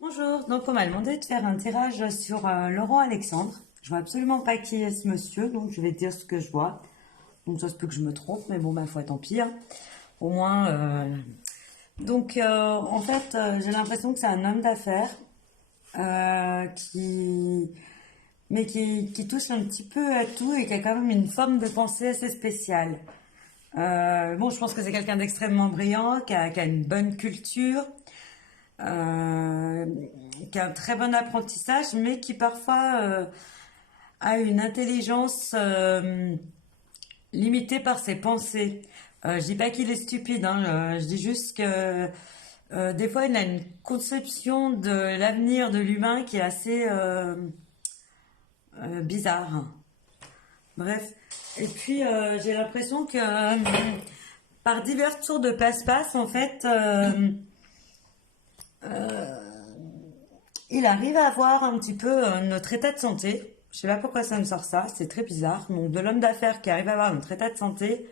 Bonjour, donc on m'a demandé de faire un tirage sur Laurent Alexandre. Je vois absolument pas qui est ce monsieur, donc je vais dire ce que je vois. Donc ça se peut que je me trompe, mais bon, ma foi, tant pis, hein. Au moins, en fait, j'ai l'impression que c'est un homme d'affaires euh, qui... qui touche un petit peu à tout et qui a quand même une forme de pensée assez spéciale. Bon, je pense que c'est quelqu'un d'extrêmement brillant, qui a une bonne culture, euh, qui a un très bon apprentissage, mais qui parfois a une intelligence limitée par ses pensées. Je dis pas qu'il est stupide, hein, je dis juste que des fois il a une conception de l'avenir de l'humain qui est assez bizarre. Bref. Et puis j'ai l'impression que par divers tours de passe-passe, en fait, il arrive à voir un petit peu notre état de santé. Je sais pas pourquoi ça me sort ça, c'est très bizarre. Donc de l'homme d'affaires qui arrive à voir notre état de santé.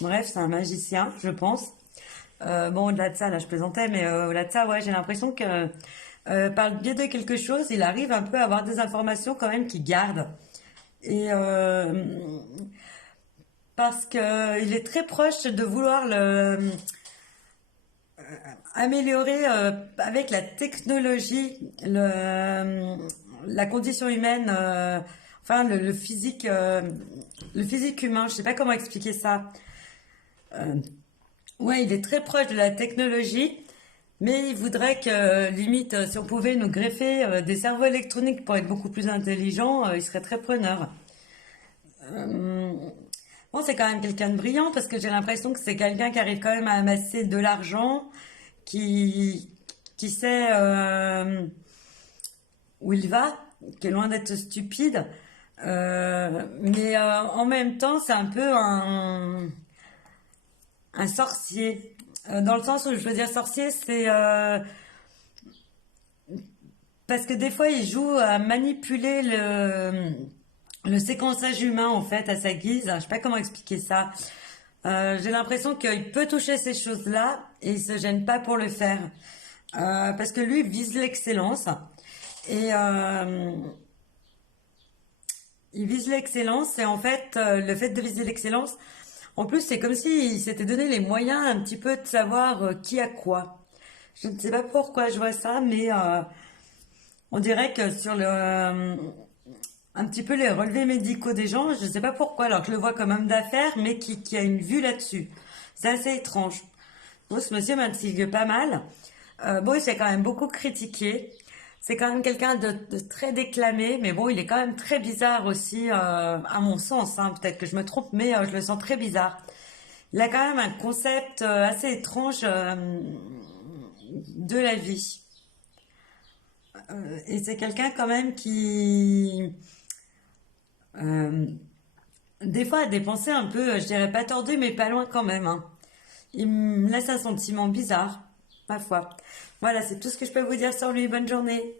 Bref, c'est un magicien, je pense. Bon, au-delà de ça, là je plaisantais, mais au-delà de ça, ouais, j'ai l'impression que par le biais de quelque chose, il arrive un peu à avoir des informations quand même qu'il garde. Et parce que il est très proche de vouloir le améliorer avec la technologie la condition humaine, enfin le physique humain. Je sais pas comment expliquer ça. Ouais, il est très proche de la technologie, mais il voudrait que limite, si on pouvait nous greffer des cerveaux électroniques pour être beaucoup plus intelligents, il serait très preneur. Euh, Bon, c'est quand même quelqu'un de brillant parce que j'ai l'impression que c'est quelqu'un qui arrive quand même à amasser de l'argent, qui, qui sait où il va, qui est loin d'être stupide. Mais en même temps, c'est un peu un sorcier. Dans le sens où je veux dire sorcier, c'est parce que des fois, il joue à manipuler le séquençage humain, en fait, à sa guise. Je sais pas comment expliquer ça. J'ai l'impression qu'il peut toucher ces choses-là et il se gêne pas pour le faire. Parce que lui il vise l'excellence et il vise l'excellence et en fait le fait de viser l'excellence, en plus c'est comme s'il s'était donné les moyens un petit peu de savoir qui a quoi. Je ne sais pas pourquoi je vois ça, mais on dirait que sur un petit peu les relevés médicaux des gens, je ne sais pas pourquoi, alors que je le vois comme homme d'affaires, mais qui a une vue là-dessus. C'est assez étrange. Bon, ce monsieur m'intrigue pas mal. Bon, il s'est quand même beaucoup critiqué. C'est quand même quelqu'un de très déclamé, mais bon, il est quand même très bizarre aussi, à mon sens, hein. Peut-être que je me trompe, mais je le sens très bizarre. Il a quand même un concept assez étrange de la vie. Et c'est quelqu'un quand même qui, euh, des fois, a des pensées un peu, je dirais pas tordues, mais pas loin quand même, hein. Il me laisse un sentiment bizarre, ma foi. Voilà, c'est tout ce que je peux vous dire sur lui. Bonne journée.